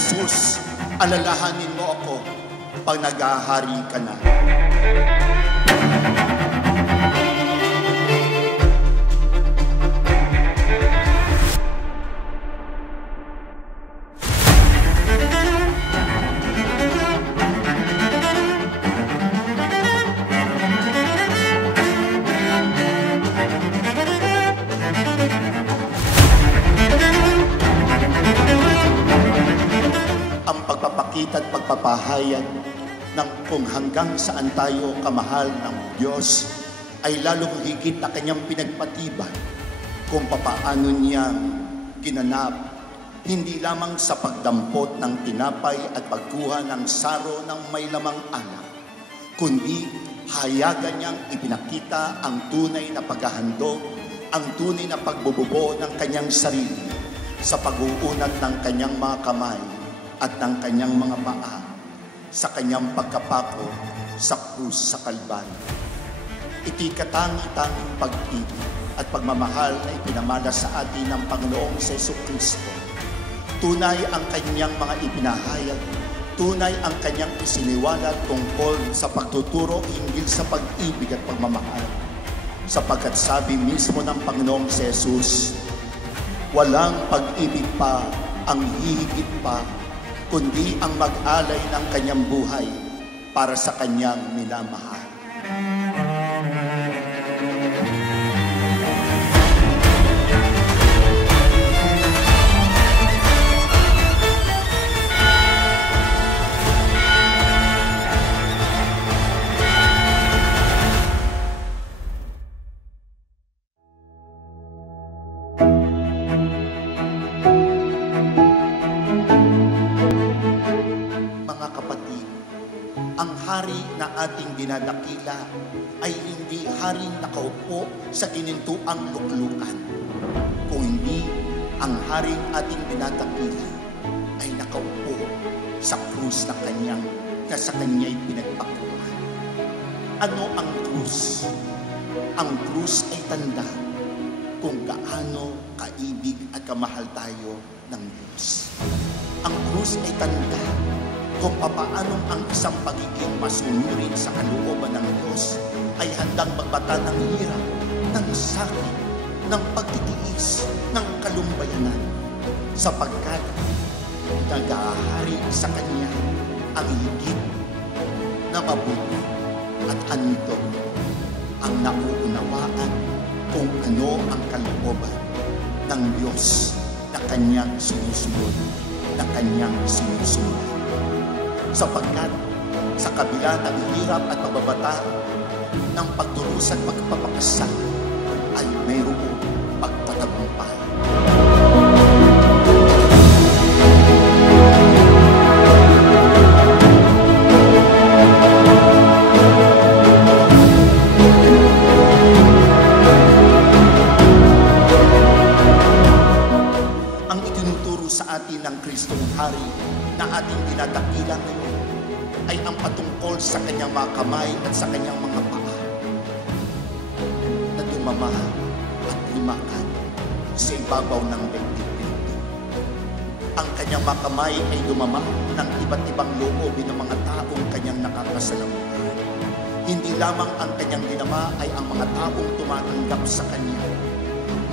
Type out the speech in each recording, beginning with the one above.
Jesus, alalahanin mo ako pag naghahari ka na. At pagpapahayag ng kung hanggang saan tayo kamahal ng Diyos ay lalong higit na kanyang pinagpatibay kung papaano niya ginanap hindi lamang sa pagdampot ng tinapay at pagkuha ng saro ng may lamang alak, kundi hayagan niyang ipinakita ang tunay na paghahandog, ang tunay na pagbububo ng kanyang sarili sa pag-uunat ng kanyang mga kamay at ng kanyang mga paa sa kanyang pagkapako sa krus sa Kalbaryo. Iti katangi-tanging pag-ibig at pagmamahal na ipinamana sa atin ng Panginoong Jesucristo. Tunay ang kanyang mga ipinahayag, tunay ang kanyang isiniwalat tungkol sa pagtuturo hinggil sa pag-ibig at pagmamahal. Sapagkat sabi mismo ng Panginoong Jesus, walang pag-ibig pa ang hihigit pa kundi ang mag-alay ng kanyang buhay para sa kanyang minamahal. Ating dinadakila ay hindi haring nakaupo sa ginintuang luklukan. Kung hindi, ang haring ating dinadakila ay nakaupo sa krus na sa kanya'y pinagpakuan. Ano ang krus? Ang krus ay tanda kung gaano kaibig at kamahal tayo ng Diyos. Ang krus ay tanda kung papaanong ang isang pagiging masunurin sa kalooban ng Diyos ay handang magbata ng hirap, ng sakit, ng pagtitiis, ng kalumbayanan, sapagkat nag-aahari sa Kanya ang higit na mabuti at anito ang nauunawaan kung ano ang kalooban ng Diyos na Kanyang sinusunod, na Kanyang sinusunod. Sapagkat sa kabila ng hirap at pagbabata ng pagdurusa at pagpapakasal ay mayroong pagtatagumpay. Ang itinuturo sa atin ng Kristong Hari na ating dinadakila ngayon ay ang patungkol sa kanyang mga kamay at sa kanyang mga paa na dumama at lumakad sa ibabaw ng daigdig. Ang kanyang mga kamay ay dumama ng iba't ibang loobin ng mga taong kanyang nakakasalamuhan. Hindi lamang ang kanyang dinama ay ang mga taong tumatanggap sa kanya,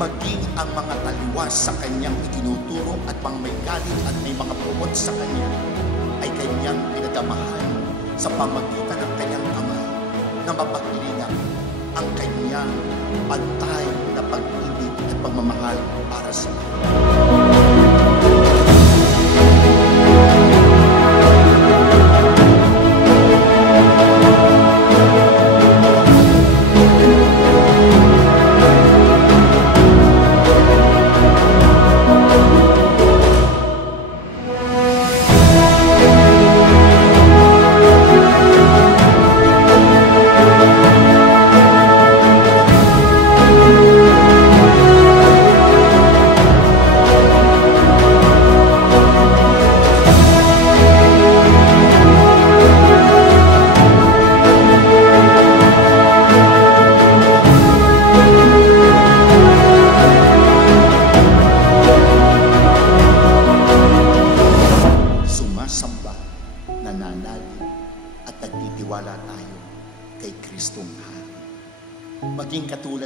maging ang mga taliwas sa kanyang itinuturo at pang may galit at may mga puot sa kanya ay kanyang pinadamahan sa pamagitan ng kanyang kamay na mapaglinap ang kanyang pantay na pag-ibig at pagmamahal para sa iyo.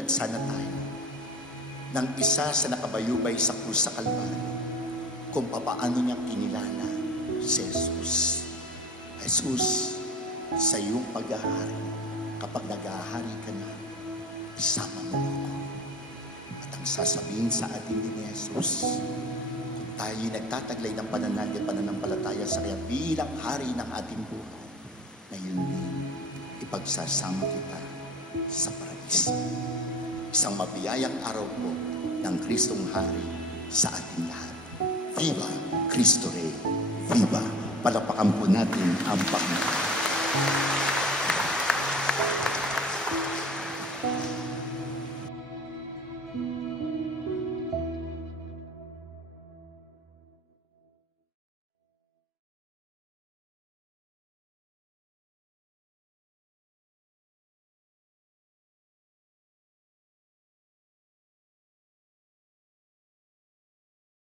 matulad sana tayo ng isa sa nakabayubay sa krus sa Kalbaryo kung papaano niya kinilala si Jesus. Jesus, sa iyong paghahari, kapag naghahari ka na, isama mo ako. At ang sasabihin sa atin din ni Jesus, kung tayo nagtataglay ng pananalig at pananampalataya sa kanya bilang hari ng ating buhay, na yun din, ipagsasama kita sa paraiso. Isang mabiyayang araw po ng Kristong Hari sa ating lahat. Viva Cristo Rey! Viva! Palapakan po natin ang Panginoon.